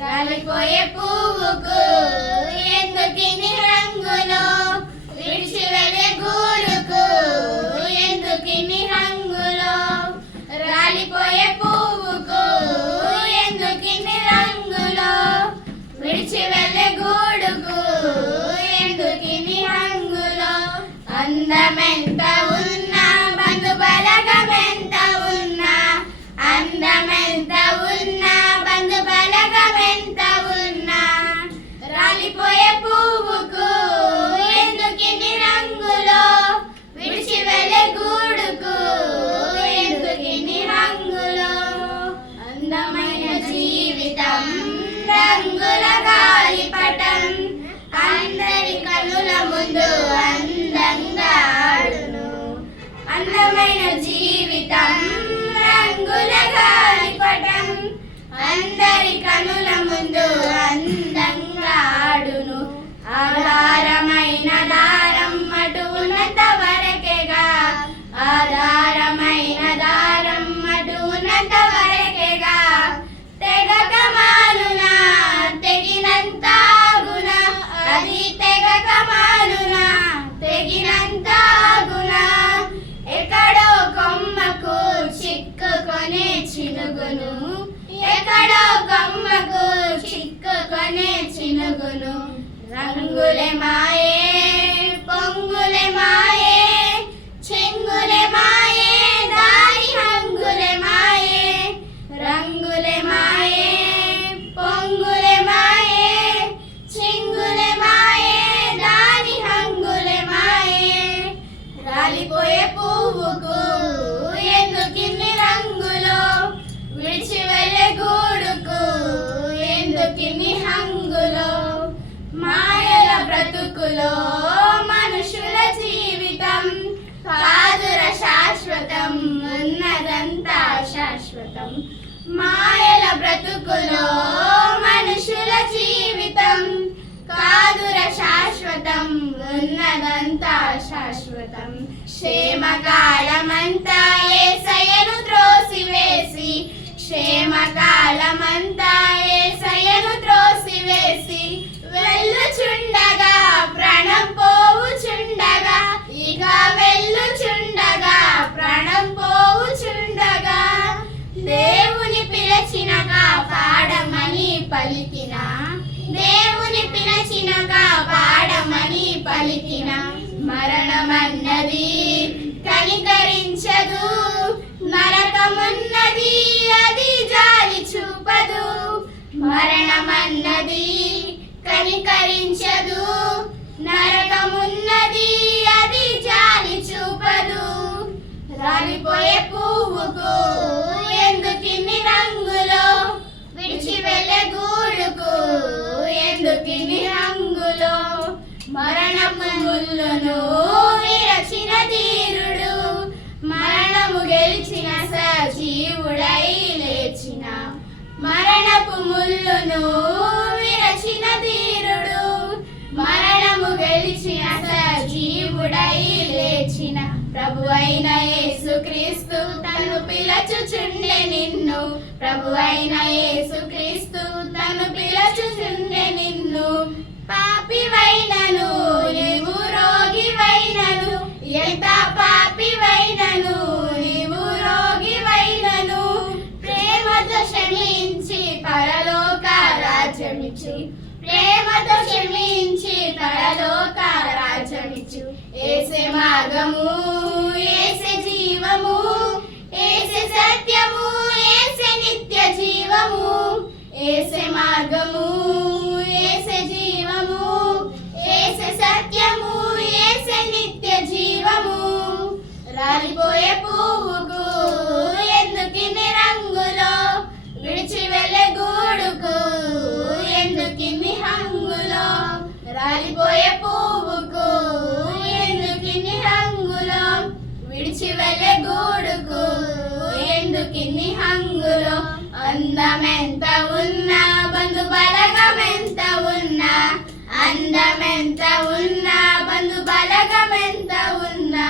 రాలిపోయే పువ్వుకు ఎందుకిన్ని రంగులు, విడిచి వెళ్ళే గూడుకు ఎందుకిన్ని రంగులు. రాలిపోయే పువ్వుకు ఎందుకిన్ని రంగులు, విడిచి వెళ్ళే గూడుకు ఎందుకిన్ని రంగులు. అందమెంత ఉన్నా బంధు బలగమెంత ఉన్నా, అందమెంత ఉన్నా బంధు బలగమెంత ఉన్నా, రాలిపోయే పువ్వుకు ఎందుకిన్ని రంగులు, విడిచి వెళ్ళే గూడుకు ఎందుకిన్ని రంగులు. అందమైన జీవితం రంగుల గాలిపటం, అందరి కనుల ముందు అందంగా ఆడును. అందమైన జీవితం రంగుల గాలిపటం, అందరి కనుల ముందు అందంగా ఆడును. ఆధారమైన దారం అటు ఉన్నంత వరకేగా, ఆధారమైన దారం అటు ఉన్నంత వరకేగా, తెగక మానునా తెగినంత ఆగున, అది తెగక మానునా తెగినంత ఆగున. ఎక్కడో కొమ్మకు చిక్కుకొనే చినుగును, ఎక్కడో కొమ్మకు చిక్కుకొనే చినుగును. రంగులే మాయే పొంగులే మాయే, చెంగులే మాయే దారి హంగులే మాయే. రంగులే మాయే పొంగులే మాయే, చెంగులే మాయే దారి హంగులే మాయే. రాలిపోయే పువ్వుకు ఎందుకిన్ని రంగులు, విడిచి వెళ్ళే గూడుకు ఎందుకిన్ని హంగులు. మాయల బ్రతుకులో మనుషుల జీవితం కాదుర శాశ్వతం, ఉన్నదంతా శాశ్వతం. మాయల బ్రతుకులో మనుషుల జీవితం కాదుర శాశ్వతం, ఉన్నదంతా శాశ్వతం. క్షేమకాలమంతా యేసయ్యను త్రోసివేసి, క్షేమకాలమంతా యేసయ్యను త్రోసివేసి, వెళ్ళుచుండగా ప్రాణం పోవుచుండగా, ఇక వెళ్ళుచుండగా ప్రాణం పోవుచుండగా, దేవుని పిలిచినగా పాడమని పలికిన, దేవుని పిలిచినగా పాడమని పలికిన. మరణమన్నది కనికరించదు, నరకమున్నది అది జాలి చూపదు. మరణమన్నది కనికరించదు, నరకమున్నది అది జాలి చూపదు. రాలిపోయే పువ్వుకు ఎందుకిన్ని రంగులు, విడిచి వెళ్ళే గూడుకు ఎందుకిన్ని రంగులు. మరణపు ముళ్ళును విరచిన ధీరుడు, మరణము గెలిచిన సజీవుడై లేచిన. మరణపు ముళ్ళును విరచిన ధీరుడు, మరణము గెలిచిన సజీవుడై లేచిన. ప్రభువైన యేసుక్రీస్తు తను పిలచుచుండె నిన్ను, ప్రభువైన యేసుక్రీస్తు తను పిలచుచుండె నిన్ను. పాపివైనను నీవు రోగివైనను, ఎంత పాపివైనను నీవు రోగివైనను, ప్రేమతో క్షమించి పరలోక రాజ్యమిచ్చు, ప్రేమతో క్షమించి పరలోక రాజ్యమిచ్చు. యేసే మార్గము యేసే జీవము, యేసే సత్యము యేసే నిత్య జీవము. యేసే మార్గము యేసే జీవము, యేసే సత్యము యేసే నిత్య జీవము. రాలిపోయే పువ్వుకు ఎందుకిన్ని రంగులు, విడిచి వెళ్ళే గూడుకు ఎందుకిన్ని హంగులు. రాలిపోయే పువ్వుకు ఎందుకిన్ని రంగులు, విడిచి వెళ్ళే గూడుకు ఎందుకిన్ని హంగులు. అందమెంత ఉన్నా బంధు బలగమెంత ఉన్నా, అందమెంత ఉన్నా బంధు బలగమెంత ఉన్నా,